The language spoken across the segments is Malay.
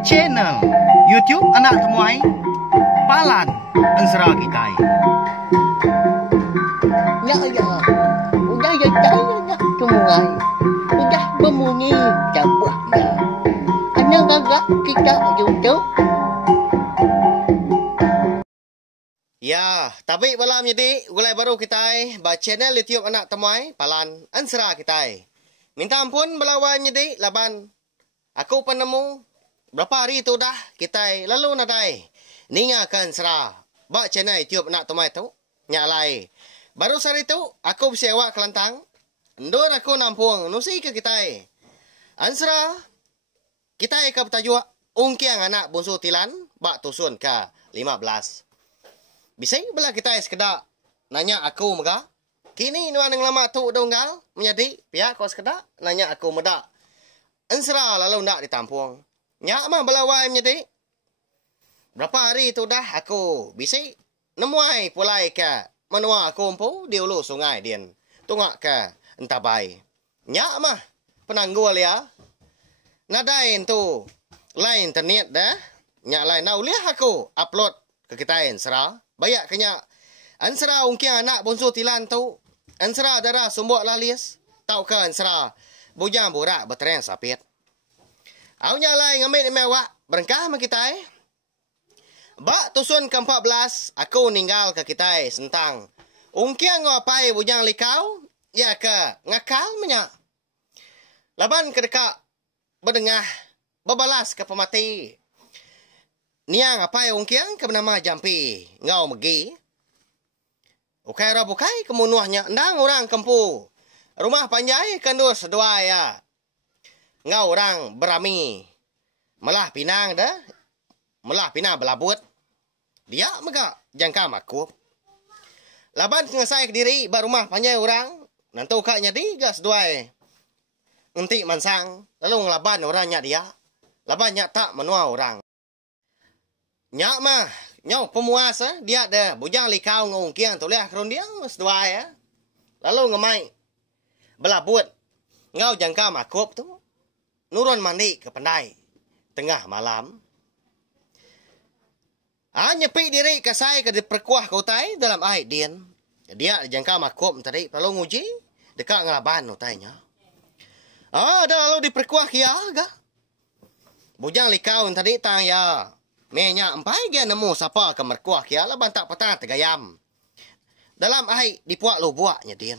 Channel YouTube Anak Temuai Palan Ansara Kitai. Ya, udah ya nak temuai. Udah berbunyi cabutnya. Anak agak kita YouTube. Ya, tapi malam jadi gulai baru kita ba channel YouTube Anak Temuai Palan Ansara kita. Minta ampun belawai jadi laban. Aku penemu berapa hari tu dah kita lalu nadai. Ningakan serah ba channel YouTube Anak Temuai tu nyalai. Baru sehari tu aku bersewa Kelantang. Ndor aku nampung nusi ke kita. Ansara kita ke bertajuk ungkiang anak bungsu tilan ba tusun ke 15. Bisa bela kita sekedar nanya aku mega. Kini nuan yang lama tu donggal menjadi pihak kau sekedar nanya aku meda. Ansara lalu ndak ditampung. Nyak mah belawai menjadi. Berapa hari tu dah aku bisa nemuai pulai ke menua aku empu di ulu sungai dian. Tungak ke entabai. Nyak mah penanggul ya. Nadain tu lain internet dah. Nyak lain nak uliah aku upload ke kita Ansara. Bayak kenya Ansara ungkiang anak bungsu tilan tu. Ansara darah sumbok lalis. Tau ke Ansara bujang borak berteren sapit. Au nyalai ngamit mewak berengkah sama kita Bak tusun ke-14 aku ninggal ke kita sentang. Ungkiang ngapai bujang likau ya ke ngakal menyak. Laban ke dekat berdengah berbalas ke pemati. Niang apa yang ungkiang ke bernama Jampi. Ngau megi. Ukai rabukai kemunuhnya. Ndang orang kempu. Rumah panjai kandur sedua ya. Ngau orang berami. Melah pinang dah. Melah pinang belabut. Dia mega jangka makup. Laban ngesai ke diri bar rumah panjai orang. Nantu kaknya di gas dua. Nanti mansang. Lalu ngelaban orangnya dia. Labannya tak menua orang. Nyak mah, nyaw pemuas dia ada bujang likau ngungkiang tuliah kerundiang mas dua ya. Lalu ngemai belabut ngau jangka makup tu. Nurun mandi ke pendai tengah malam. Nyepi diri kasai ke diperkuah kau tai dalam air dian. Dia jangka makup tadi lalu nguji dekat ngelaban utainya. Dah lalu diperkuah kia agak. Bujang likau tadi tang ya. Menya empai dia nemu siapa ke merkuah kia laban tak patah tegayam. Dalam air dipuak lo buaknya din.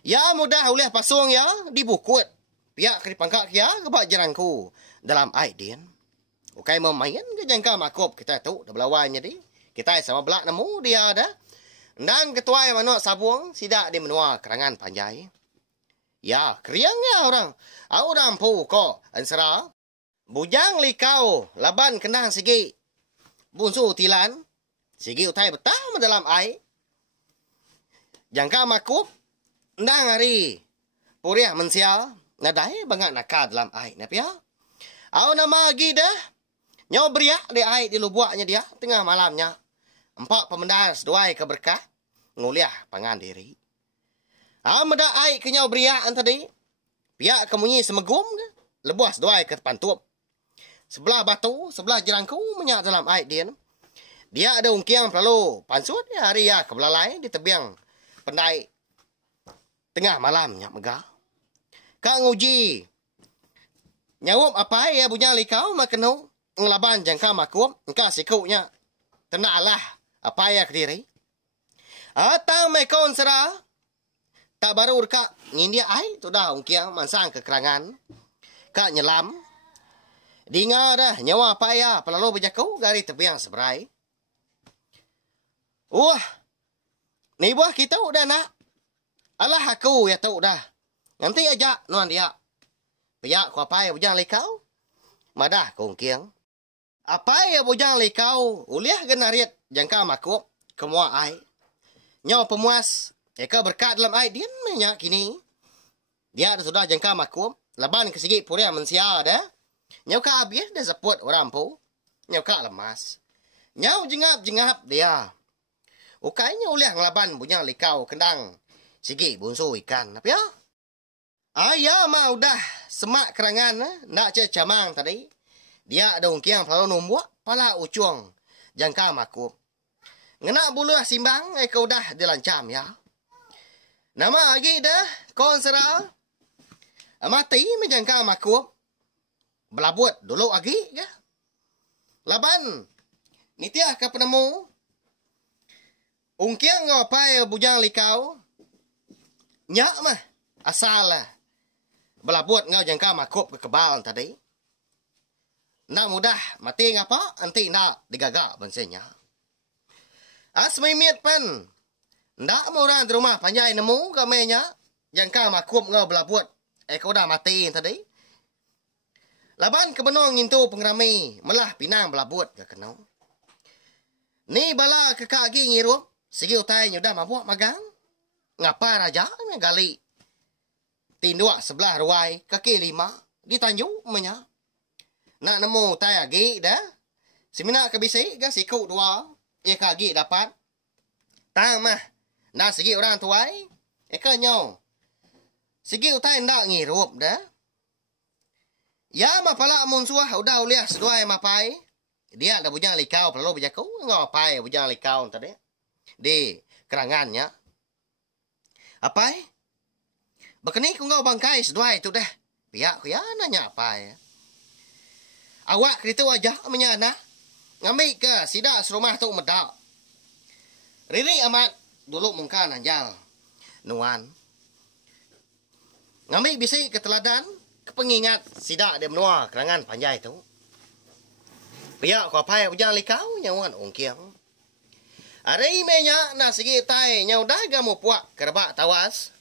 Ya mudah oleh pasung ya dibukut. Pihak ke dipangkak kia kebak jerangku dalam air din. Ukai memain ke jangka makup kita tu dah belawainya di. Kita sama belak nemu dia dah. Dan ketua yang manuk sabung sidak di menua kerangan panjai. Ya keriangnya orang. Orang pu kok Ansara. Bujang likau laban kenang sigi bungsu tilan sigi utai betah dalam air jangka makup ndang hari puriah mensial nadai bangat nakal dalam air napia au nama lagi dah nyau beriak di air di lubuaknya dia tengah malamnya empat pemendas doai ke berkah nguliah pangan diri meda air ke nyau beriak tadi pihak kemunyi semegum lebuas doai ke pantup. Sebelah batu, sebelah jerangku menyak dalam air dia. Dia ada ungkiang perlu pansut ya hari ya ke belalai di tebiang pendai tengah malam nyak megah. Kak nguji nyawup apa ya punya likau makenu ngelaban jangka makup engka sikuknya tenalah apa ya ke diri. Atang mekon serah tak baru kak ngindia air tu dah ungkiang mansang kekerangan. Kak nyelam Dinga dah nyawa payah pelalu berjakau dari tepiang seberai. Ni buah kita udah nak. Alah aku ya tahu dah. Nanti aja nuan dia. Pihak ku apa ya bujang likau? Madah kongkiang. Apa ya bujang likau? Uliah genariat jangka makup kemua ai. Nyawa pemuas. Eka berkat dalam ai dia menyak kini. Dia sudah jangka makup. Laban kesigi puria mensia dah. Nyau ka habis dah seput orang pu. Nyau ka lemas. Nyau jengap-jengap dia. Ukainya uliah ngelaban punya likau kendang. Sigi bunsu ikan. Apa ya? Ya mah udah semak kerangan nak camang tadi. Dia ada ungkiang pelalu numbuak pala ucuang jangka makup. Ngena bulu simbang kau dah dilancam ya. Nama lagi dah konsera mati menjangka makup. Belabut dulu lagi ya. Laban nitiah ke penemu ungkiang ngapai bujang likau. Nyak mah asal lah. Belabut ngau jangka makup ke kebal tadi. Nak mudah mati ngapa anti nak digagak bensenya. Asmimit pen. Ndak mau orang di rumah panjai nemu kamenya jangka makup ngau belabut kau dah mati tadi. Laban kebenong ngintu pengrami melah pinang belabut ke kenau. Ni bala kekak lagi ngirup segi utai nyudah mabuak magang. Ngapa raja gali tindua sebelah ruai kaki 5 di Tanjung menya. Nak nemu tai lagi dah. Semina kebisi ga siku 2 ye kagi dapat. Tang mah na segi orang tuai eka nyau. Segi utai ndak ngirup dah. Ya mapala mun suah udah uliah seduai mapai. Dia ada bujang likau perlu bejaku ngapai bujang likau tadi. Di kerangannya. Apai? Bekeni ku ngau bangkai seduai tu dah. Pihak ku ya nanya apa ya. Awak kerita wajah menyana. Ngambil ke sidak serumah tu medak. Riri amat dulu mungkin anjal. Nuan. Ngambil bisi keteladan. Kepengingat sidak dia menua kerangan panjai tu. Pihak ku apai ujang likau nyawan ungkiang. Hari menya na segi tai nyau daga mu puak kerebak tawas.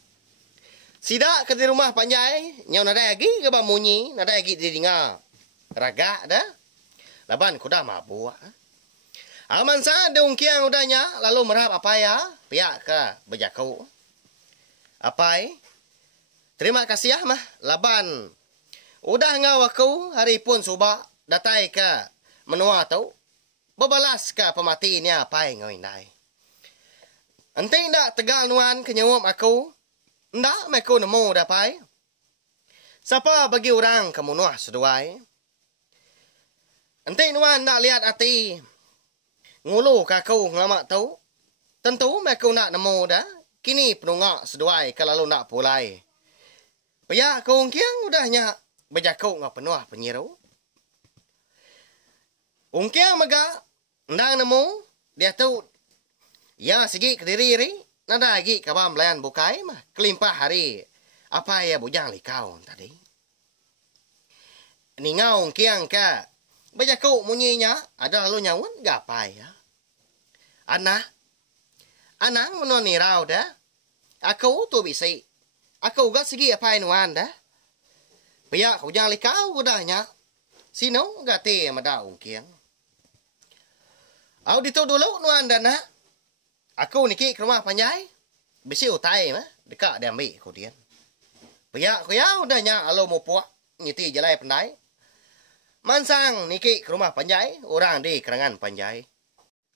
Sidak ke di rumah panjai nyau nada lagi ke bamunyi nada lagi di dengar. Raga dah. Laban ku dah mabuk. Aman sa ada ungkiang udahnya lalu merap apa ya? Pihak ke bejaku. Apai? Terima kasih ya mah. Laban udah ngau aku hari pun subak datai ke menua tu. Bebalas ke pemati ni apa yang ngau indai. Ente ndak tegal nuan kenyawam aku. Ndak aku nemu dapai. Siapa bagi orang kamu nuah seduai. Ente nuan ndak lihat hati. Ngulu ke aku ngelamak tu. Tentu aku nak nemu dah. Kini penungak seduai kalau nak pulai. Paya aku ungkiang udahnya bejaku ngau penuah penyiru. Ungkiang maga ndang nemu dia tu ya segi kediri nada lagi kabam belayan bukai mah kelimpah hari apa ya bujang likau tadi. Ni ngau ungkiang ka bejaku munyinya ada lalu nyawun gapai ya. Anang menuan ni rau dah. Aku tu bisi. Aku gak segi apa nuan dah. Pihak bujang likau udahnya. Sino gati mada ungkiang. Aku ditu dulu nuan dana. Aku niki ke rumah panjai. Bisi utai mah. Dekat dia ambil kemudian. Pihak aku ya udahnya. Alo mau puak. Nyiti jelai pandai. Mansang niki ke rumah panjai. Orang di kerangan panjai.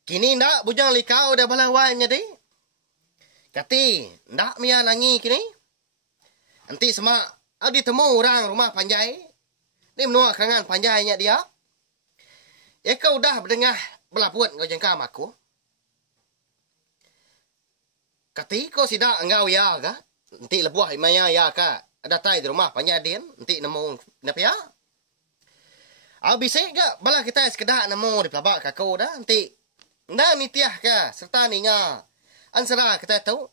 Kini ndak bujang likau dah balawannya di. Kati ndak mia nangi kini. Nanti semak. Aku ditemu orang rumah panjai. Ni menua kerangan panjainya dia. Ya kau dah berdengar. Belaput kau jengkam aku. Kati kau sidak engkau ya ka? Nanti lebuah imaya ya ka? Ada tai di rumah panjadin. Nanti nemu napa ya? Aku bisa ke? Bala kita sekedar nemu di pelabak kakau dah. Nanti nda nitiah ka? Serta ni nga. Ansara kita tahu.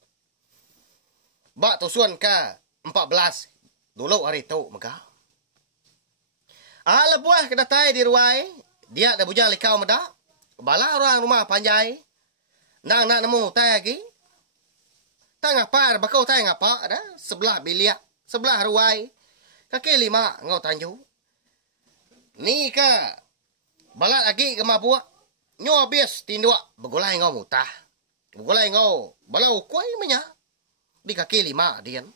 Bak tusuan ka? 14. Dulu hari tu maka. Lebuah kita tai di ruai. Dia ada bujang likau medak. Bala orang rumah panjai. Nang nak nemu tai lagi. Tak ngapa, bakau tai ngapa dah. Sebelah biliak, sebelah ruai. Kaki 5 ngau tanju. Ni ka. Bala lagi ke mabuk. Nyo habis tinduk begulai ngau mutah. Begulai ngau balau kuai menya. Di kaki 5 dian.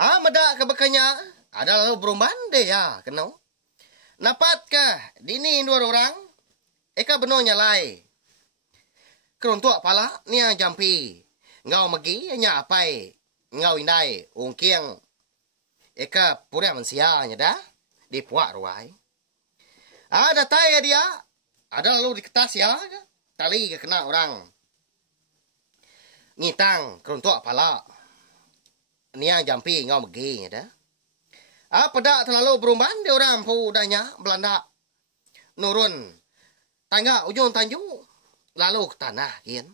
Mada ke bekanya. Ada lalu berumban deh ya kenau. Napat ka dini 2 orang. Eka benar nyalai. Keruntuk pala ni yang jampi. Ngau magi nya apai. ngau indai ung kiang eka pura mansianya dah di puak ruai. Ada taya dia, ada lalu di kertas ya, tali ke kena orang. Ngitang keruntuk pala. Niang jampi ngau megi dah. Pada terlalu beruban dia orang pu danya Belanda. Nurun tangga ujung tanjung lalu ke tanah kian.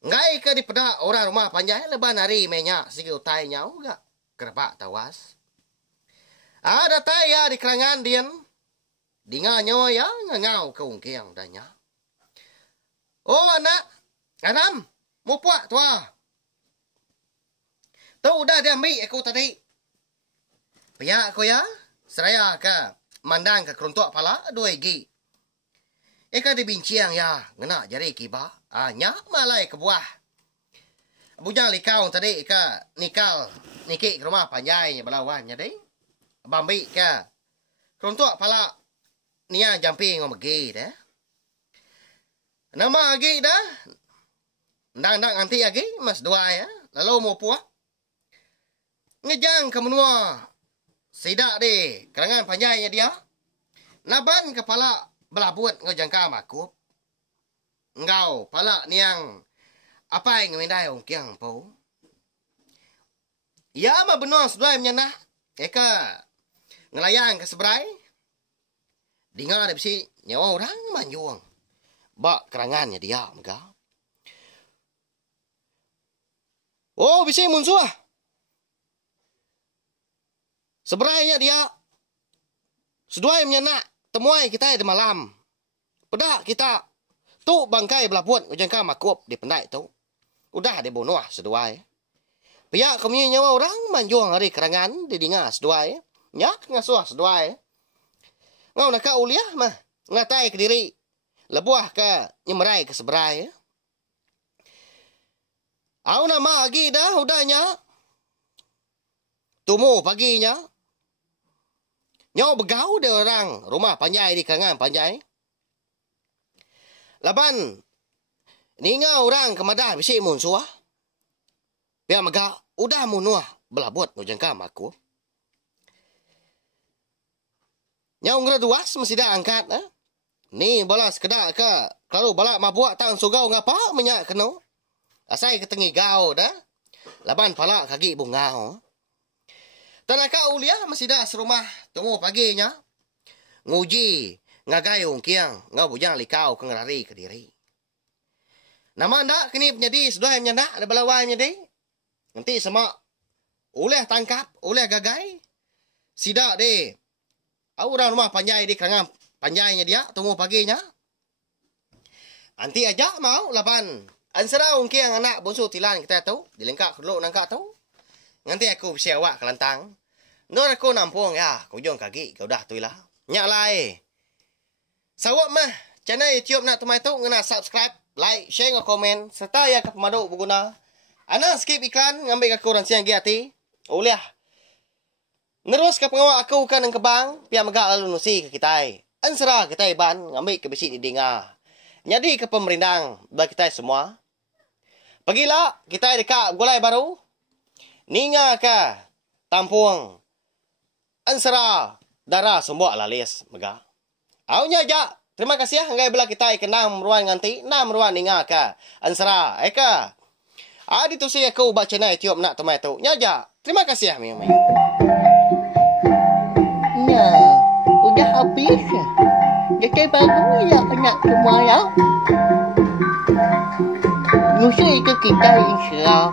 Ngai ke di peda orang rumah panjai leban hari menyak sikit utai nyau gak kerbak tawas. Ada taya di kerangan dian. Dinga nyawa ya ngau ke ungkiang danya. Oh anak, Anam, mau puak tua. Tu udah dia ambil aku tadi. Pihak aku ya, seraya ke mandang ke keruntuk pala 2 gi. Eka dibinciang ya, ngena jari kiba. Nyak malai ke buah. Bujang likau tadi ke nikik ke rumah panjai belawannya deh. Bambi ke keruntuk pala nia jampi ngomegi dah. Nama agi dah. Ndang nanti agi mas 2 ya. Lalu mau puak. Ngejang ke menua. Sidak deh kerangan panjainya dia. Naban kepala belabut ngejangka makup. Engkau pala niang apa yang ngomendai ong kiang po. Ya mah benar sebelah menyenah. Eka ngelayang ke seberai. Dengar ada bisi nyawa orang manjuang. Bak kerangannya dia megah. Oh bisi munsuah. Seberainya dia. Seduai menyenak. Temuai kita di malam. Pedak kita. Tu bangkai belabut ujangka makup di pendai tu. Udah di bunuh seduai. Pihak kami nyawa orang manjuang hari kerangan di dengar seduai. Nyak ngasuh seduai. Ngau nak uliah mah. Ngatai ke diri. Lebuah ke nyemerai ke seberai. Au nama lagi dah udahnya. Tumu paginya. Nyau begau dia orang. Rumah panjai di kerangan panjai. Laban. Ninga orang kemadah bisi munsuah. Biar megah. Udah munuah. Belabut ngujangka maku. Nyau ngeraduas mesti dah angkat. Ni balas kedak ke. Kalau balak mabuak tang sugau ngapa menyak kena. Asai ketengi gau dah. Laban palak kaki bungau. Tanaka uliah mesti dah serumah. Tunggu paginya. Nguji. Ngagayong kiang. Ngau bujang likau ke ngerari ke diri. Nama ndak kini penyedi. Sudah yang nyendak. Ada balawai penyedi. Nanti semak. Oleh tangkap. Oleh gagai. Sidak deh. Orang rumah panjai di kerangan panjainya dia. Tunggu paginya. Nanti aja mau lapan. Ansara ungki yang anak bonsu tilan kita tahu. Dilengkap dulu nangkap tahu. Nanti aku bisa awak kelantang. Nur aku nampung ya. Kujung kaki. Kau dah tu lah. Nyak lai. Sawak mah. Channel YouTube nak temai tu. Ngena subscribe. Like. Share dan komen. Serta ya ke pemadu berguna. Anak skip iklan. Ngambil aku orang siang hati. Uliah. Nerus ke pengawal aku kan yang kebang. Biar megak lalu nusi ke kita. Ansara kita iban. Ngambil ke besi di dengar. Jadi ke pemerintah. Bagi kita semua. Pergilah. Kita dekat gulai baru. Ninga ke tampung. Ansara darah sumbuk lalis megah. Aunya aja. Terima kasih ya. Ngai bela kita kenang meruan nganti. Nam meruan ninga ke Ansara. Eka. Adi tu saya aku baca channel YouTube nak temai tu. Nyaja. Terima kasih ya. Nah, udah habis. Jadi baru ya anak semua ya. Nusa itu kita insya